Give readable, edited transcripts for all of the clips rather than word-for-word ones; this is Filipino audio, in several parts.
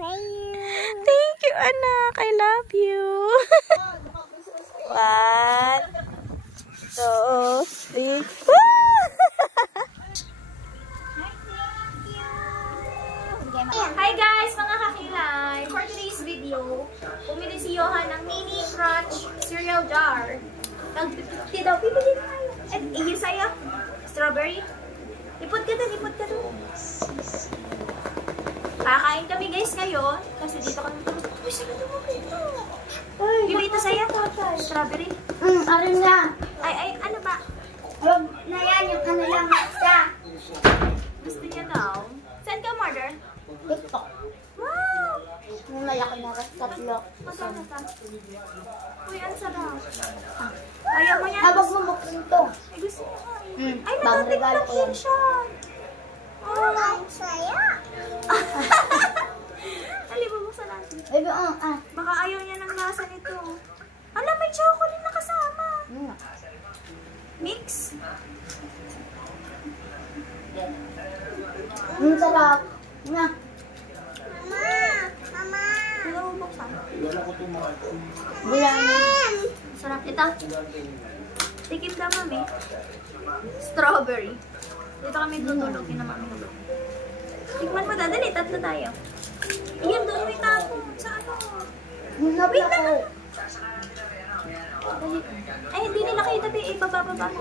Thank you, anak. I love you. 1, 2, 3. Hi guys, mga kakilay! For today's video, bumili si Johan ng mini crunch cereal jar. Nag-50 daw, bibili tayo. At iyo sa'yo, strawberry. Ipot ka doon, ipot ka doon. Kakain kami guys ngayon, kasi dito kami tulog. Uy, saan ito mo ito? Bibili ito sa'yo, strawberry. Arin na. Ay, ano ba? Huwag na yan, yung ano lang basta. Gusto niya daw. Saan ka, mother? TikTok. Wow! Nung nalaki na kasi tatlo. Magkano ka? Uy, ang sarap. Ayaw mo yan? Habang bumuksan to. Ay, gusto niya ka. Ay, Bagong regalo natatiktak ko yan. din siya. Oh, ang saya. Dali, bubuksan natin. Baby, Baka ayaw niya ng lasa nito. Alam, may chocolate na kasama. Mix? Ang sarap. Nga. Mama! Ano bubuksan? Bulan na. Sarap ito. Tikim na, mami. Strawberry. Dito kami tutulog. Yun na, mami. Tikman mo, dadali. Tatlo tayo. Iyan, doon may tapo. Sa ano? Wait lang. Ay, hindi nila kayo tabi. Ibababa mo.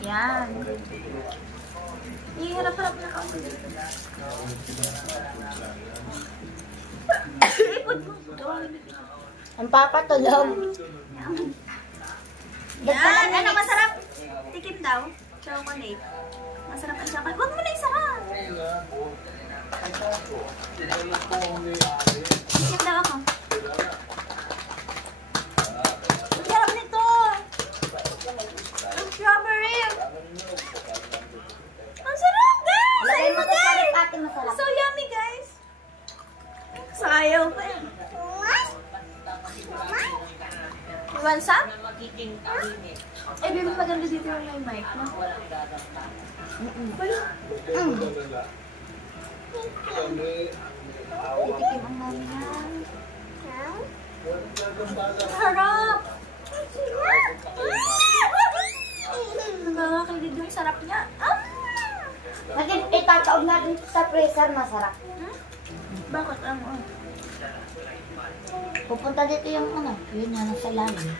Yan. Iharap-harap na ka. Ipod mo. Ang papatulog. Yan. Ano, masarap? Tikim daw. Chocolate. Masarap ang chocolate. Huwag mo na isarap. Tikim daw ako. Ang sarap nito. Ang strawberry. Ang sarap, guys! Lagay mo Ayun, sa guys! pati masarap. So yummy, guys! Sayaw pa eh. You want some? Eh, baby, maganda dito yung may mic, no? Titikim ang mami yan. Harap! Nakakakilig yung sarap niya. Natin itataog natin sa freezer, masarap. Bakit? Pupunta dito yung ano, yun na nasa lalim.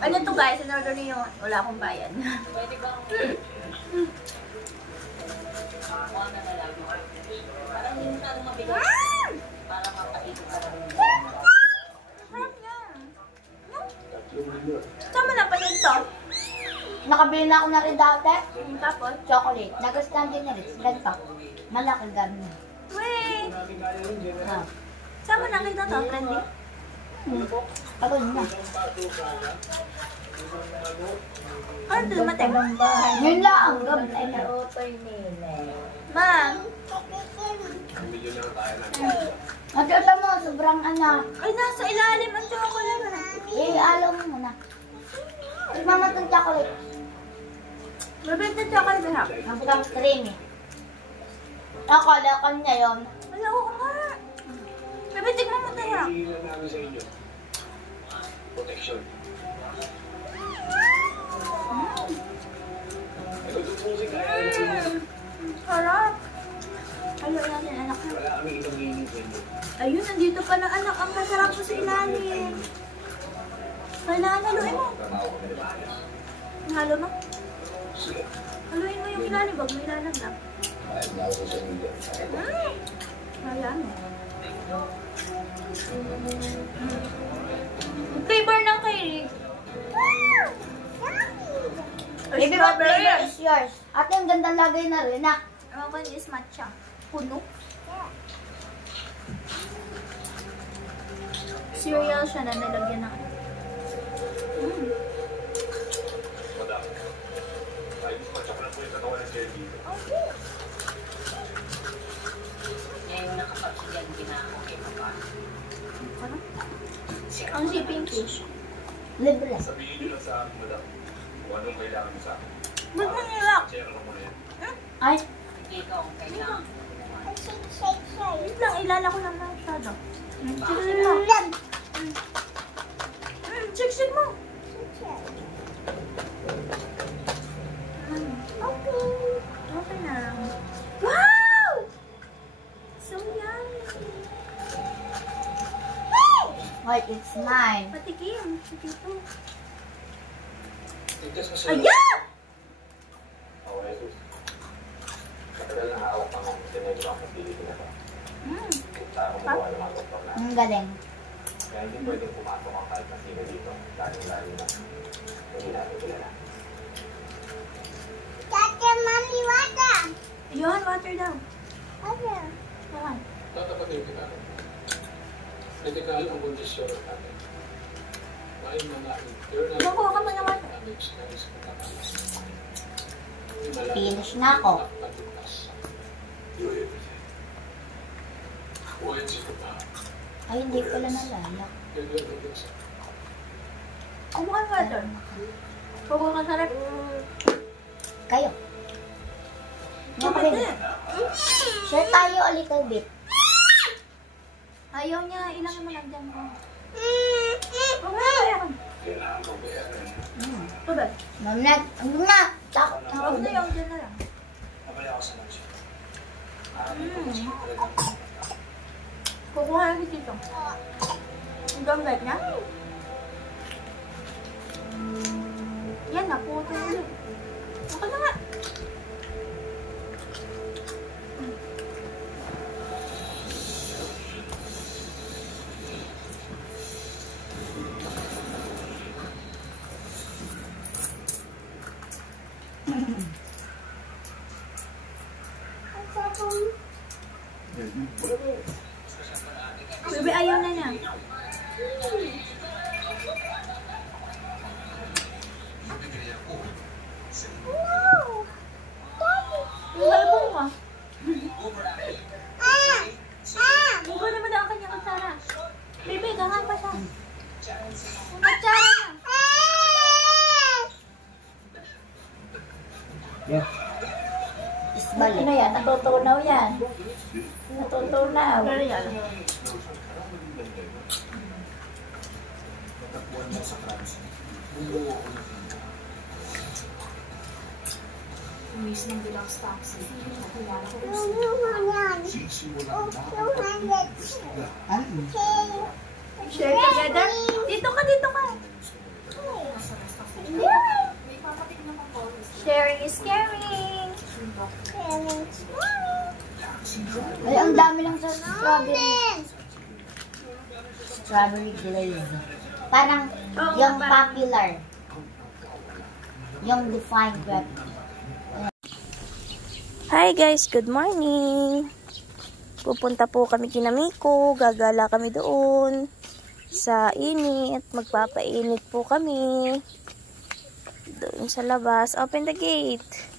Ano to guys? In-order niyo, wala akong bayad. Sarap niya. Sama na pa yun to. Nakabili na ako na rin dati. Tapos? Chocolate. Nagustuhan din niya rin. Ganito. Malaki gano'n. Wait! Ah. Sama na kita to, trendy? Ako na. Ano ito dumating? Yun lang. Gabay na. Ma! Nakita mo, sobrang anak. Ay, nasa ilalim ang chocolate. Alaw mo muna. Tigmama itong chocolate. Mabenta chocolate na. Mabutang creamy. Ako, lakan niya yun. Wala ko nga. Mabenta mo mo tayo. Harap. Ayaw natin anak. Ayun, nandito pa na anak. Ang masarap po sa ilalim. Kailangan haluin mo. Halo mo? Haluin mo yung ilalim. Wag mo ilalim lang. Ayan. Flavor ng kairig. Baby, what flavor is yours? Ate, ang ganda lagay na rin, ah. Ang kan is matcha. Puno. Cereal siya na nilagyan ng ang shipping fish. Libre. Sabihin nyo lang sa akin, madam, kung anong kailangan mo sa akin. Ba't mo nilak? Share mo muna yan. Ay, Wait lang, ilala ko lang na masyado. Shake mo. Shake mo. Okay na. Wow! So yummy. wait, it's mine. Patikim. Dito. Ayan! Ayan! Ang galing. Kaya hindi pwedeng pumasok ang kahit na sino dito. Lalo na hindi natin kilala. Ayun, water daw. Ayan. Tatapatin kita. Medikal ang kondisyon natin. May mga internal Nakuha ka mo naman. damage na is matatalas. Finish na ako. Ay, hindi pala nalala. Kumuha ka water. Kumuha ka sarap. Kayo. Share tayo a little bit. Ayaw niya, ilang mo lang dyan. Kumuha. Tubig. Mamnat, ang na. Takot na ako. Huwag na yung dyan na lang. Nabalik ako sa lunch. Kukuha lang dito. Ang gambit niya. Yan na, puto ulit. Ako na nga. Bebe, ayaw na niya. Ihalbong ka. Buka naman daw ang kanyang kutsara. Bebe, gangan pa siya. Ang kutsara niya. Isbal. Ano yan? Natutunaw yan. Natutunaw. Pero yan. Umis ng deluxe taxi. Nakilala ko Share together. Dito ka, dito ka. Sharing is caring. Ay, ang dami lang sa strawberry. Strawberry glaze. Parang yung popular. Yung defined grape. Hi guys, good morning. Pupunta po kami kina Miko. Gagala kami doon sa init. Magpapainit po kami doon sa labas. Open the gate.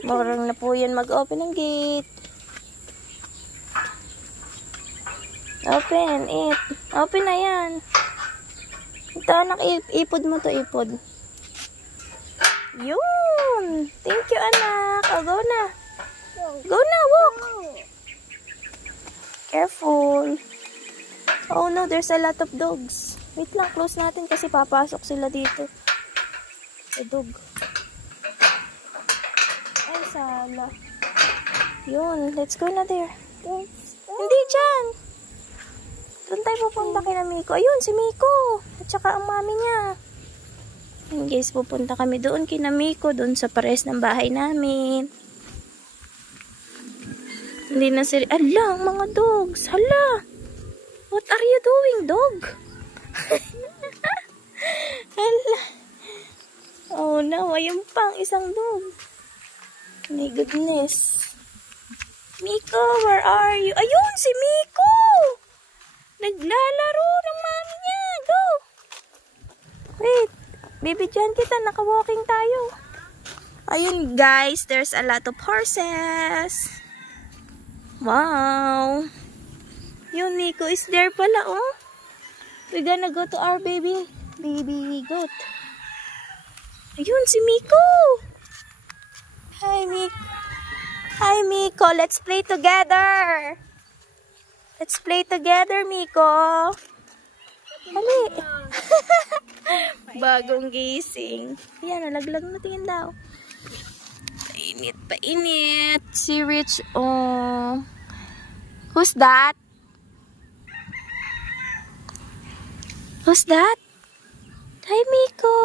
Morang na po yan mag-open ang gate. Open it. Open na yan. Ito anak, ipod mo to, ipod. Yun. Thank you anak. Oh, go na. Go na, walk. Careful. Oh no, there's a lot of dogs. Wait lang, close natin kasi papasok sila dito. A dog. Ay, sala. Yun, let's go na there. Hindi dyan. Doon tayo pupunta kina Miko. Ayun, si Miko. At saka ang mami niya. Ayun guys, pupunta kami doon kina Miko. Doon sa pares ng bahay namin. Hindi na sila. Ala, mga dogs. Hala. What are you doing, dog? Hala. Oh no, ayun pang isang dog. My goodness. Miko, where are you? Ayun, si Miko! Naglalaro ng mami niya. Go! Wait. Baby, dyan kita. Naka-walking tayo. Ayun, guys. There's a lot of horses. Wow. Yun, Miko is there pala, oh. We're gonna go to our baby goat. Ayun, si Miko. Hi, Miko. Miko. Let's play together. Let's play together, Miko. Hali. Bagong gising. Yan, nalaglag na tingin daw. Painit, painit. Si Rich, oh. Who's that? Who's that? Hi, Miko.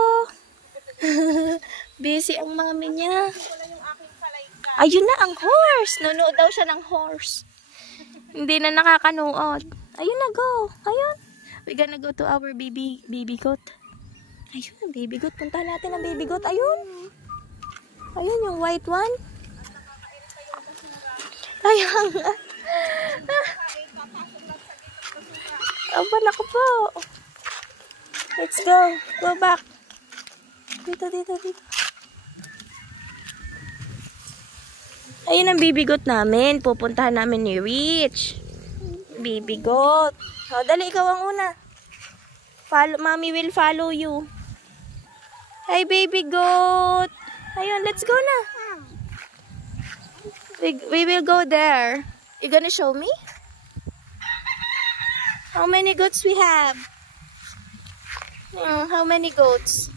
Busy ang mami niya. Ayun na ang horse. Nunood daw siya ng horse. Hindi na nakakanood. Ayun na, go. Ayun. We're gonna go to our baby goat. Ayun ang baby goat. Punta natin ang baby goat. Ayun. Ayun yung white one. Ayun. Aba, naku po. Let's go. Go back. Dito. Ayun ang baby goat namin. Pupuntahan namin ni Rich. Baby goat. O, dali, ikaw ang una. Mommy will follow you. Hi, baby goat. Ayun, let's go na. We will go there. You gonna show me? How many goats we have? How many goats?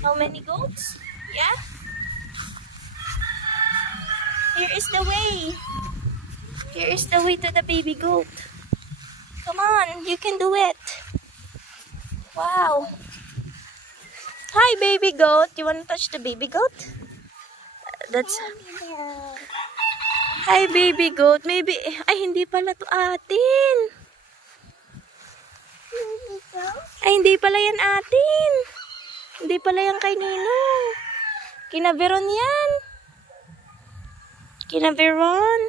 How many goats? Yeah? Here is the way. Here is the way to the baby goat. Come on, you can do it. Wow. Hi, baby goat. You want to touch the baby goat? That's... Hi, baby goat. Maybe... Ay, hindi pala to atin. Ay, hindi pala yan atin. Hindi pala yan kay Ninong. Kina Veron yan. Kina Veron.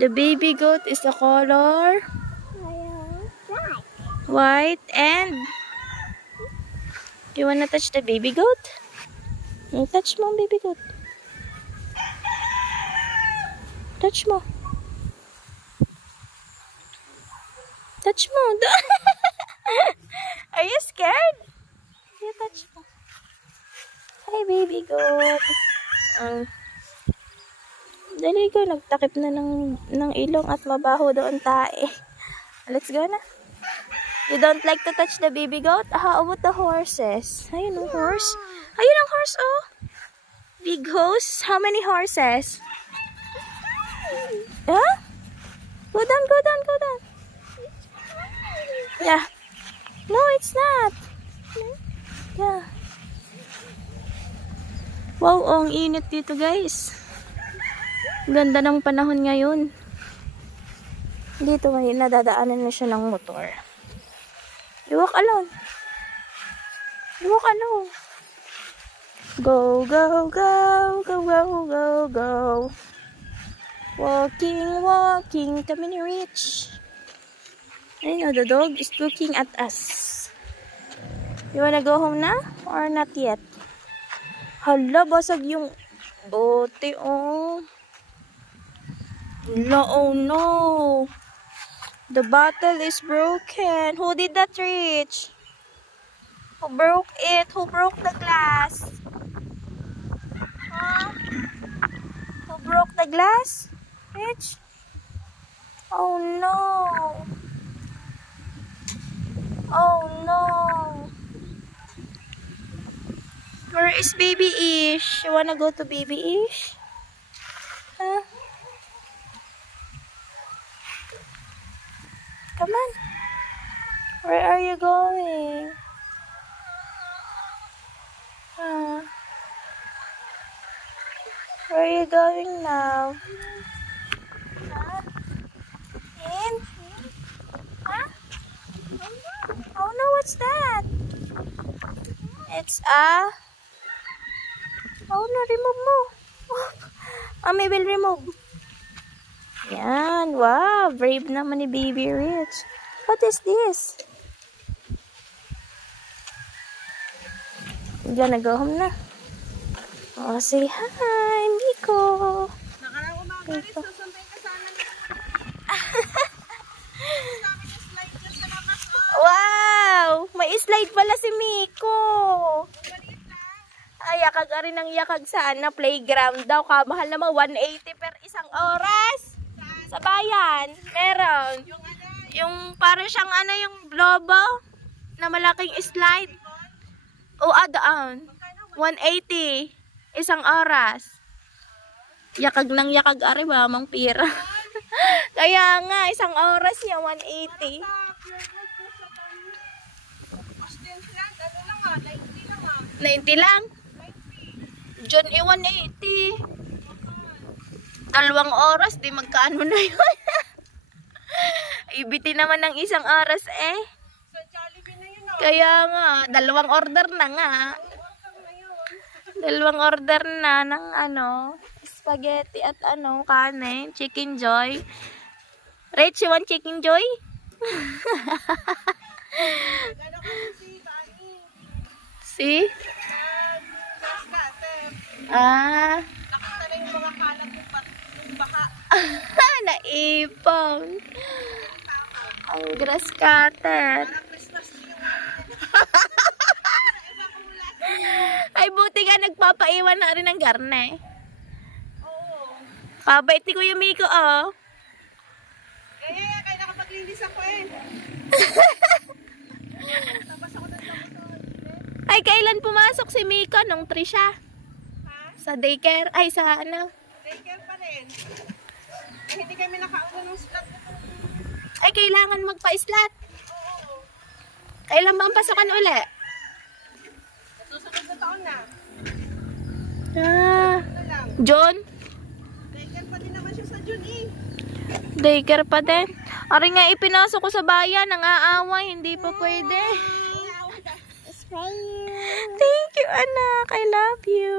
The baby goat is the color white. And you wanna touch the baby goat? You touch mo, baby goat. Touch mo. Touch mo. Are you scared? You touch mo. Hi, baby goat. Dali ko, nagtakip na ng ilong at mabaho doon tae. Let's go na. You don't like to touch the baby goat? How about the horses? Ayun ang horse. Ayun ang horse, oh. Big horse. How many horses? Huh? Go down, go down, go down. Yeah. No, it's not. Yeah. Wow, oh, ang init dito, guys. Ganda ng panahon ngayon. Dito may nadadaanan na siya ng motor. You walk alone. You walk alone. Go, go, go, go, go, go, go. Walking, walking. Kami ni Rich. Ayun, the dog is looking at us. You wanna go home na? Or not yet? Hala, basag yung bote, oh. No, oh no. The bottle is broken. Who did that, Rich? Who broke it? Who broke the glass? Huh? Who broke the glass? Rich? Oh no. Oh no. Where is Baby Ish? You wanna go to Baby Ish? Huh? Come on. Where are you going? Huh? Where are you going now? Huh? In? Huh? Oh no, what's that? It's a... Oh no, remove mo. Mommy will remove. Yan, wow, brave naman ni Baby Rich. What is this? You gonna go home na? Oh, say hi, Miko. Nakarang umaga rin, susundin ka sana nila. Slide dyan sa labas, oh. Wow, may slide pala si Miko. Maliit lang. yakag rin ng yakag saan na playground daw. Kamahal naman 180 per isang oras. Sa bayan, meron. Yung para siyang ano yung globo na malaking slide. O adaan. 180 isang oras. Yakag ng yakag ari ba mang pira. Kaya nga isang oras niya 180. 90 lang. John, 180. 2 oras, di magkaano na yun. Ibiti naman ng isang oras eh. Kaya nga, 2 order na nga. 2 order na ng ano, spaghetti at ano, kanin, chicken joy. Rich, you want chicken joy? See? Ah. Naipon. Ang grass cutter. Ay, buti nga nagpapaiwan na rin ng garne. Kabait ni Kuya Miko, oh. Kaya nakapaglinis ako eh. Ay, kailan pumasok si Miko nung 3 siya? Sa daycare? Ay, sa ano? Daycare pa rin. Eh, hindi kami nakauna ng slot. Ay, kailangan magpa-slot. Kailan ba ang pasokan uli? Susunod na taon na. Ah, Ano lang. John? Daycare pa din naman siya sa June eh. Daycare pa din. Ari nga ipinasok ko sa bayan, nang-aaway, hindi pa pwede. Thank you, anak. I love you.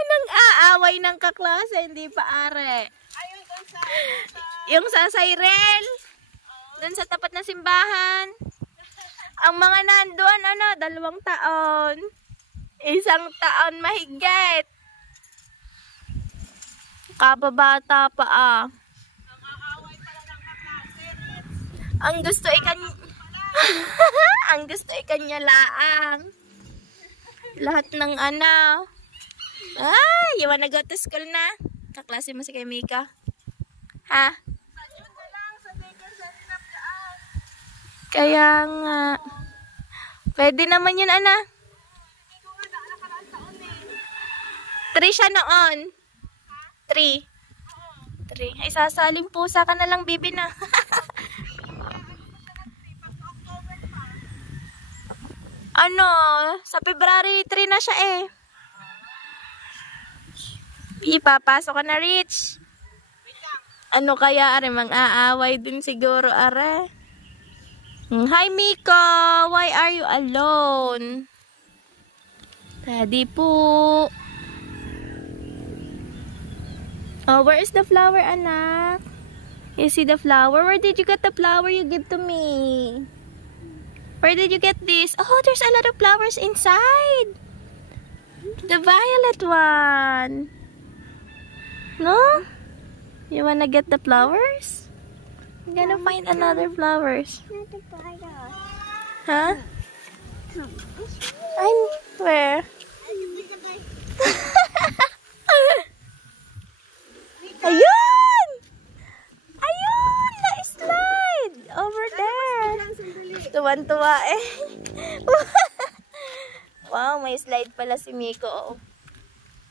Nang-aaway ng kaklase, hindi pa are. Ayun doon sa... Yung sa Cyril, doon sa tapat na simbahan. Ang mga nandoon, 2 taon. 1 taon mahigit. Kababata pa ah. Ang gusto ang gusto ikanya laang. Lahat ng ano. Ah, you wanna go to school na? Kaklase mo si kay Mika. Ha? Kaya nga. Pwede naman yun, ana. 3 siya noon. 3. Ay, sasaling pusa ka na lang, bibi na. Ano, sa February 3 na siya eh. Ipapasok ka na, Rich. Ano kaya, are, mang-aaway din siguro, are. Hi, Miko! Why are you alone? Daddy po. Oh, where is the flower, anak? You see the flower? Where did you get the flower you give to me? Where did you get this? Oh, there's a lot of flowers inside. The violet one. No? You wanna get the flowers? I'm gonna find another flowers. Huh? I'm where? Ayun! Ayun! Na-slide! Over there. Tuwan-tuwa eh. Wow, may slide pala si Miko.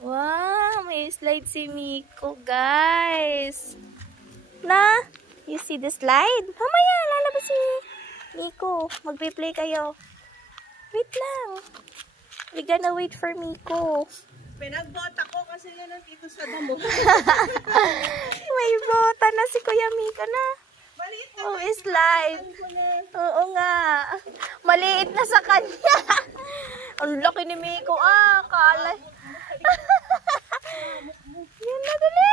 Wow, may slide si Miko, guys. Na? You see the slide? Mamaya, lalabas si Miko. Magpe-play kayo. Wait lang. We're gonna wait for Miko. Pinagbota ko kasi yan nandito sa damo. May bota na si Kuya Miko na. Maliit na. Oh, slide. Oo nga. Maliit na sa kanya. Ang laki ni Miko. Ah, kalay. Yan na, dali.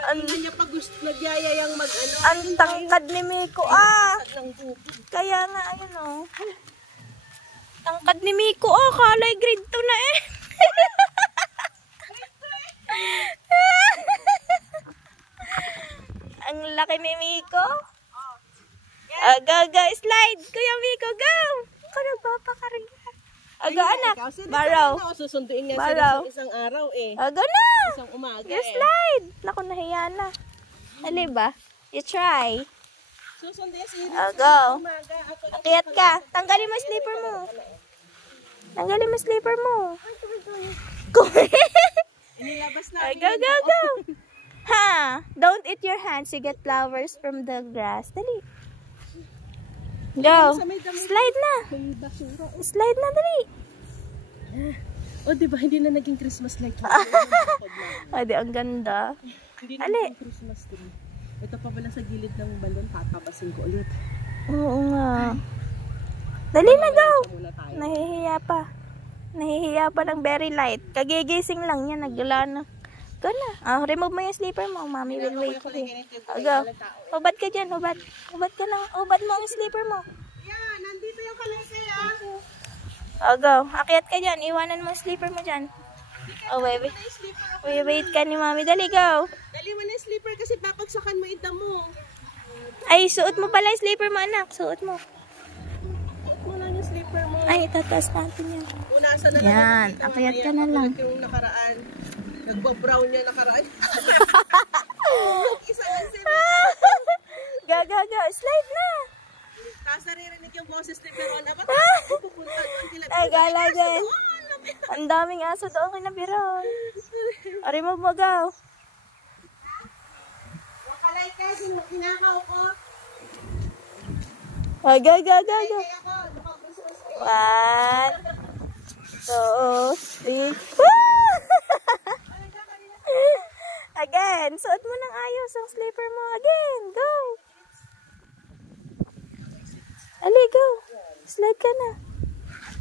Kanina niya pa gusto nagyayayang mag-ano. Ang tangkad ni Miko. Ah. Kaya nga, ayun oh. Tangkad ni Miko. Oh, kalay grade 2 na eh. Ang laki ni Miko. Go, go, slide. Kuya Miko, go. Ako nagpapakaring. Aga, anak. Baraw. Susunduin nga Baraw. sila sa isang araw eh. Aga na. Isang umaga You slide. Naku, nahiya na. Dali ba? You try. Susunduin sila Go. umaga. Ako Akyat ka. Tanggalin mo yung slipper mo. Tanggalin mo yung slipper mo. inilabas na. Go, go, go. Ha! Don't eat your hands. You get flowers from the grass. Dali. Go. Slide na. May basura. Slide na, dali. O, diba? Hindi na naging Christmas light. Adi, ang ganda. Hindi na Ali. naging Christmas tree. Ito pa pala sa gilid ng balon. Tatabasin ko ulit. Oo nga. Dali na, go. Muna tayo. Nahihiya pa. Nahihiya pa ng very light. Kagigising lang yan. Nagla na. Go na. Remove mo yung slipper mo. Mommy will wait for you. Go. Hubad ka dyan. Hubad. Hubad ka lang. Hubad mo ang slipper mo. Yan, nandito yung kalasay ah. Go. Akyat ka dyan. Iwanan mo ang slipper mo dyan. Wait. Wait ka ni Mommy. Dali, go. Dali mo na yung slipper kasi papagsakan mo yung damo. Ay, suot mo pala yung slipper mo, anak. Suot mo. Mo lang yung slipper mo. Ay, tataas natin yan. Unasan na lang. Yan. Akyat ka na lang. Yung nakaraan. Nagba-brown niya nakaraan. Isa lang sila. Go. Slide na. Tapos naririnig yung boses ni Veron. Ba't pupunta doon kila? Ay, gala din. Ang daming aso doon kay Nabiron. Remove mo, go. Wakalay ka, sinakaw ko. Go. Kaya ako, nakabusos ko. 1, 2, 3. Woo! Again, suot mo ng ayos ang slipper mo. Again, go. Ali, go. Slide ka na.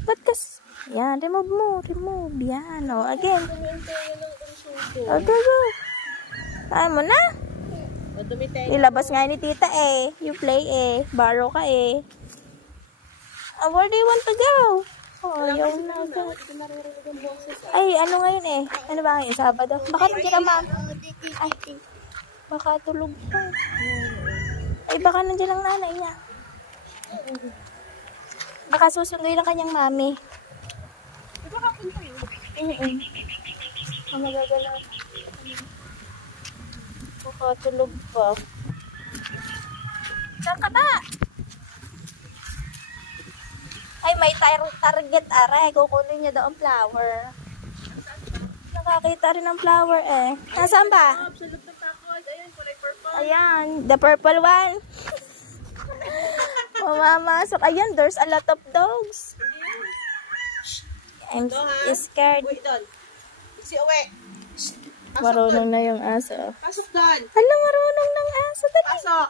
Ba't kas... Yan, remove mo. Remove. Yan, o. Again. Go. Ayaw mo na. Ilabas nga ni tita eh. You play eh. Borrow ka eh. Where do you want to go? Ayaw na. Go. Ay, ano ngayon eh? Ano ba ngayon? Sabado? Baka nandiyan ang ma'am. Ay, baka tulog pa. Ay, baka nandiyan ang nanay niya. Baka susunduin ang kanyang mami. Di ba kapunta yun? Ang magagalaw. Baka tulog pa. Saan ka ba? Ay, may target aray. Kukunin niya daw ang flower. Nakakita rin ng flower eh. Nasaan ba? Absolute ng takot. Ayan, kulay purple. Ayan, the purple one. Mamasok. Ayan, there's a lot of dogs. I'm scared. Uwi doon. Si Uwe. Marunong na yung aso. Pasok doon. Hala, marunong ng aso. Dali. Pasok.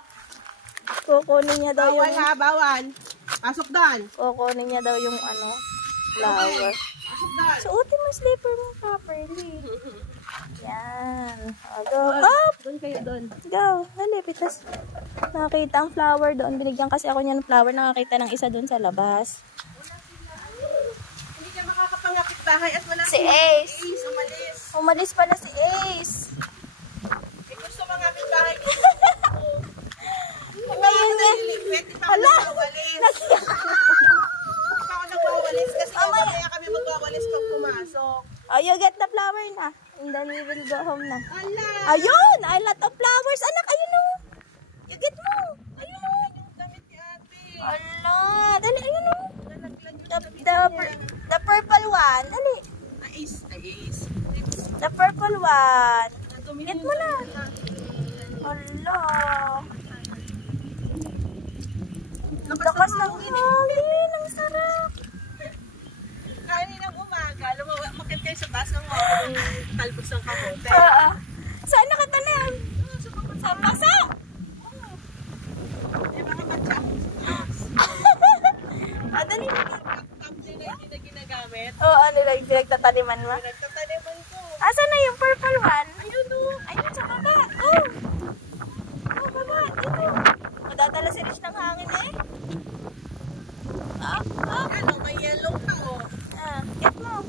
Kukunin niya daw Bawal yung... ha, bawal. Pasok doon. Kukunin niya daw yung ano, flower. Pasok doon. Suotin mo yung slipper mo properly. Yan. Go. Up! Doon kayo doon. Go. Dali, pitas. Nakakita ang flower doon. Binigyan kasi ako niya ng flower. Nakakita ng isa doon sa labas. Hindi ka makakapangakit bahay at wala Si Ace. Ace, umalis. Umalis pala si Ace. Eh, gusto mangakit bahay ko. Ngayon eh. Pwede pa ako nagwawalis. Hindi pa ako nagwawalis kasi mamaya kami magwawalis pag pumasok. Oh, you get the flower na. And then we will go home na. Ala! Ayun! A lot of flowers. Anak, ayun o. You get mo. Ayun o. Damit ni ate. Ala. Dali, ayun o. Nalaglag yung The purple one. Dali. Ace. Ace. The purple one. Nadumi Get yung mo na. damit. Ala. Lakas ng hangin. Ang sarap. Kaninang umaga, lumakit kayo sa taas ng talbos ng kamote. Saan nakatanim? Sa paso. Eh, mga matcha. Dali. Kamsi na hindi na ginagamit. Oo, ano lang pinagtataniman mo? Nagtataniman ko. Asan na yung purple one? Ayun o. Ayun sa baba. Oh, baba. Dito. Madadala si Rich ng hangin eh. Ano, may yellow pa o. Get mo.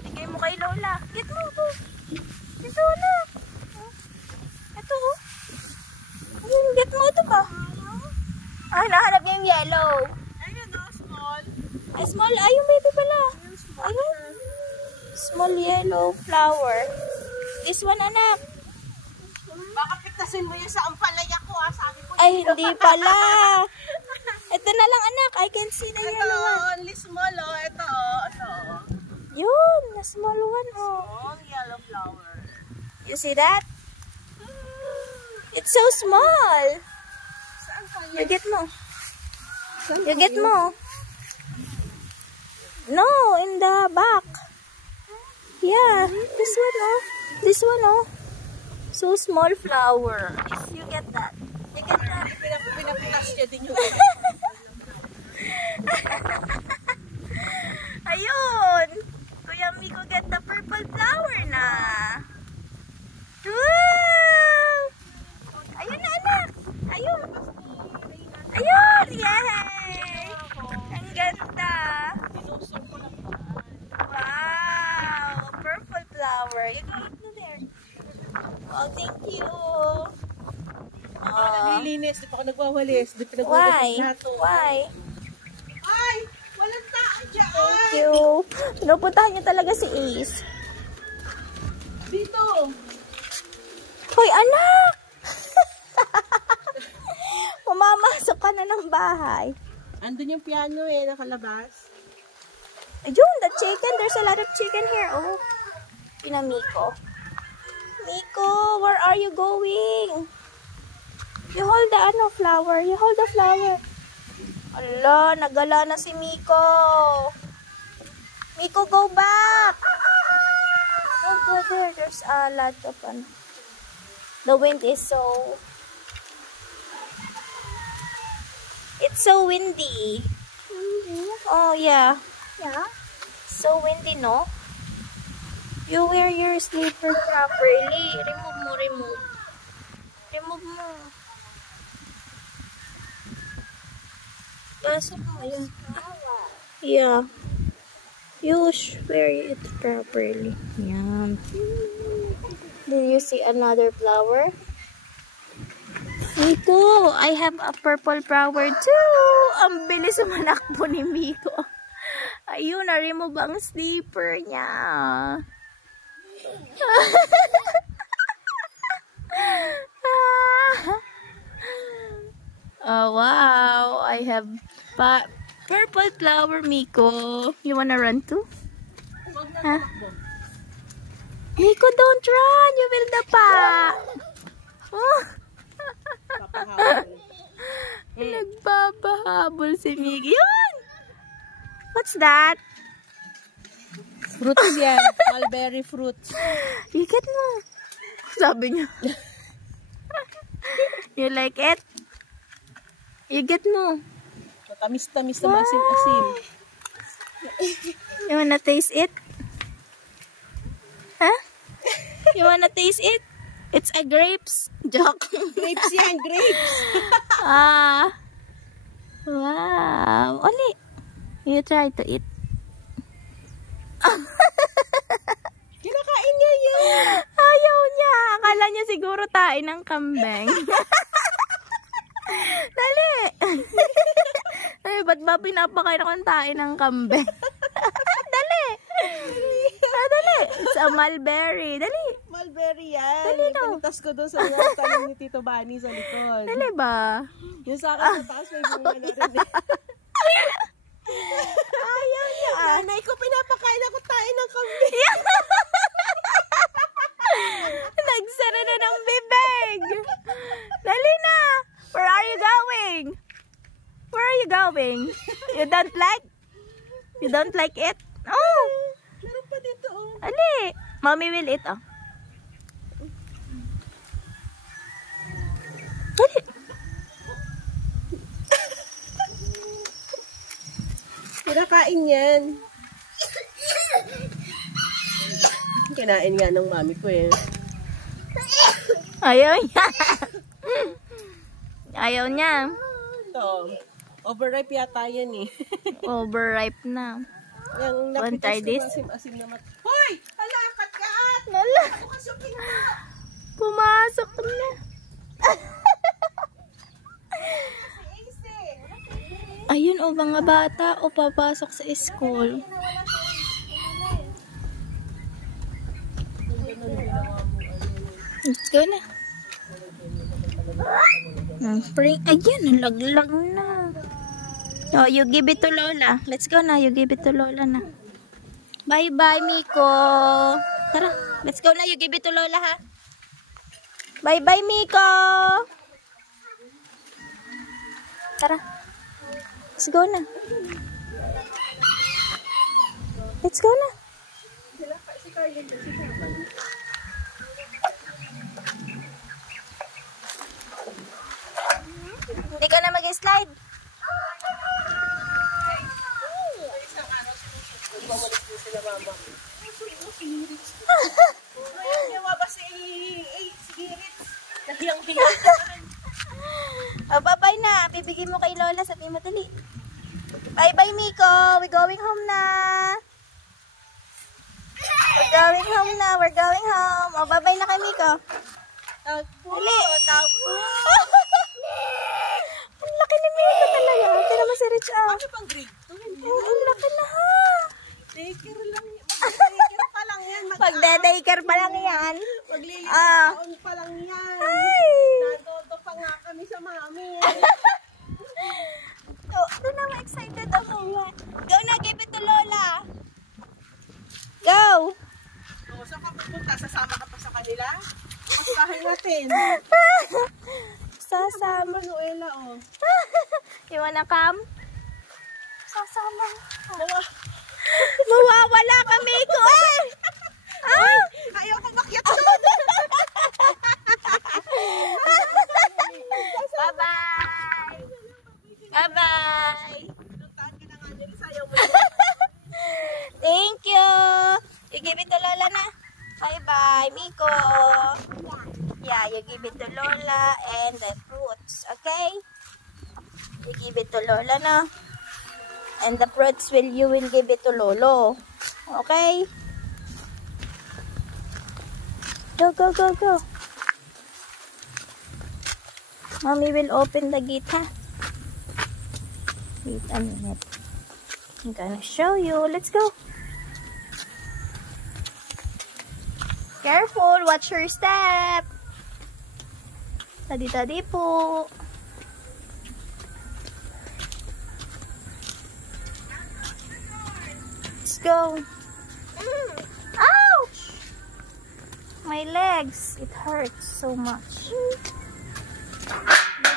Bigay mo kay Lola. Get mo ito. Ito na. Ito oh. Get mo ito ba? Nahanap niya yung yellow. Ayun o, small. Small. Ay, yung baby Pwede pala. Ayun. Small yellow flower. This one, anak. Baka pitasin mo yun sa ampalaya ko, sabi ko. Ay, hindi pala. Ito na lang, anak. I can see the yellow one. Only small, ito, ito. Yun, the small one, oh. Small yellow flower. You see that? It's so small. You get mo. You get mo. No, in the back. Yeah, this one, oh. This one, oh. So small flower. You get that. You get that. Pinapitas niya din yung Ayun. Kuya Miko get the purple flower na. Wow! Ayun na, anak. Ayun. Ayun. Yay! Ang ganda. Wow. Purple flower. You can eat na there. Oh, thank you. naglilinis, di pa ako nagwawalis. Why? Why? Ay! Walang tao dyan! Thank you. Pinupuntahan niyo talaga si Ace. Dito! Hoy, anak! Pumamasok ka na ng bahay. Andun yung piano nakalabas. Ayun, the chicken. There's a lot of chicken here. Oh, Miko. Miko, where are you going? You hold the flower. You hold the flower. Ala, nagala na si Miko. Miko, go back. Don't go there. There's a lot of the wind is so... It's so windy. Oh, yeah. Yeah. So windy, no? You wear your slipper properly. Remove mo, remove. Remove mo. Pasok mo yun. Yeah. You wear it properly. Yan. Do you see another flower? Miko, I have a purple flower too. Ang bilis manakbo ni Miko. Ayun, na-remove ang slipper niya. Oh, wow. I have purple flower, Miko. You wanna run too? Huh? Miko, don't run. You will dapa. Oh. Nagpapahabol si Miki. Yun! What's that? Fruits yan. Mulberry fruits. You get mo. Sabi niya. You like it? You get mo. Matamis-tamis na masin-asin. You wanna taste it? Huh? You wanna taste it? It's a grapes. Joke. Grapes yan, grapes. Ah. Wow. Oli. You try to eat. Kinakain niya yun. Ayaw niya. Akala niya siguro tayo ng kambing. Dali. Ay, ba't ba pinapakain ako ng tayo ng kambing? Dali. Dali. It's a mulberry. Dali. Mulberry yan. Dali na. Pinitas ko doon sa mga tanim ni Tito Bani sa likod. Dali ba? Yung sa akin sa taas may bunga na rin. Ayaw niya. Nanay ko, pinapakain ako tayo ng kambing. Nagsara na ng bibig. Dali na. Where are you going? Where are you going? You don't like? You don't like it? Oh. Meron pa dito, oh. Ali. Mommy will eat, oh. Dali. Kinakain yan. Kinain nga ng mami ko eh. Ayaw niya. Ayaw niya. Ito, overripe yata yan eh. Overripe na. Yung Want try napitas this? ko asim na mat. Hoy! Ala, kagat! Nala. Pukasukin mo! Pumasok na. Ayun o, mga bata o papasok sa school. Let's go na. Ayan, nalaglag na. Oh, you give it to Lola. Let's go na, you give it to Lola na. Bye-bye, Miko. Tara, let's go na, you give it to Lola, ha? Bye-bye, Miko. Tara. Let's go na. Let's go na. Hindi ka na mag-slide. Oh, bye-bye na. Bibigyan mo kay Lola. Sabi mo, dali. Bye-bye, Miko. We're going home na. We're going home na. We're going home. Oh, bye-bye na kay Miko. Dali. Ang laki ni Miko talaga. Ito naman si Rich, ah. Ano pang grade 2? Ang laki na, ha. Daycare lang yan. Mag-daycare pa lang yan. Pagda-daycare pa lang yan. Maglilitaon pa lang yan. Ay. Natoto pa nga kami sa mami. Doon na, excited ako. Go na, give it to Lola. Go. O, saan ka pupunta? Sasama ka pa sa kanila? Pasahin natin. Sasama. Manuela, o. You wanna come? Sasama. Mawawala kami ko eh. Ah! Ayaw ko makyat doon. Bye-bye. Bye-bye. Pinuntahan ka na nga nila. Sayaw mo. Thank you. You give it to Lola na. Bye-bye, Miko. Yeah, you give it to Lola and the fruits. Okay? You give it to Lola na. And the fruits you will give it to Lolo. Okay? Go, go, go, go. Mommy will open the gate, ha? Wait a minute. I'm gonna show you. Let's go. Careful. Watch your step. Tadi-tadi po. Let's go. Ouch! My legs. It hurts so much. You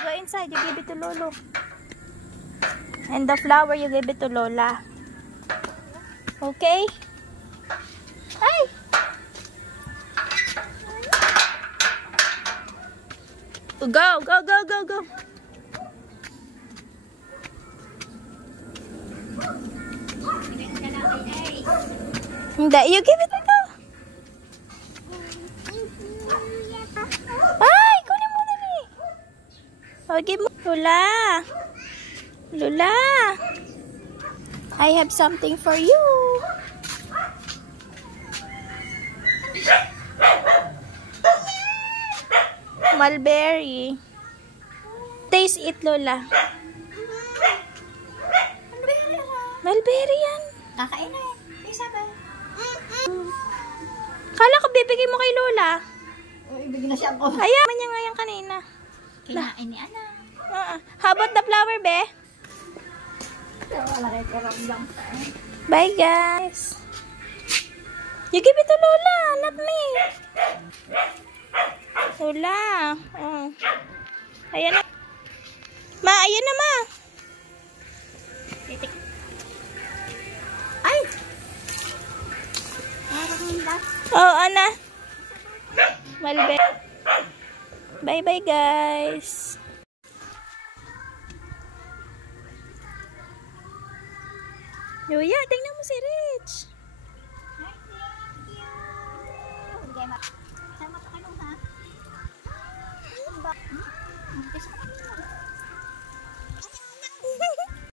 go inside. You give it to Lolo. And the flower, you give it to Lola. Okay? Hey! Go, go, go, go, go. Hindi, you give it to go. Ay, kunin mo na ni. Oh, give mo. Lola. Lola. I have something for you. Mulberry. Taste it, Lola. Mulberry yan. Kakain na yan. Isa ba? Kala ko bibigay mo kay Lola. Ibigin na siya ako. Ayan, niya nga yan kanina. Kinain ni Ana. How about the flower, be? Wala kayo karamdam. Bye, guys. You give it to Lola, not me. Lola. Oh. Ayan na. Ma, ayan na, ma. Titik. Ay! Parang lahat. Oh, Ana. Malbe. Bye-bye, guys. Yuya, tingnan mo si Rich. Hi, thank you.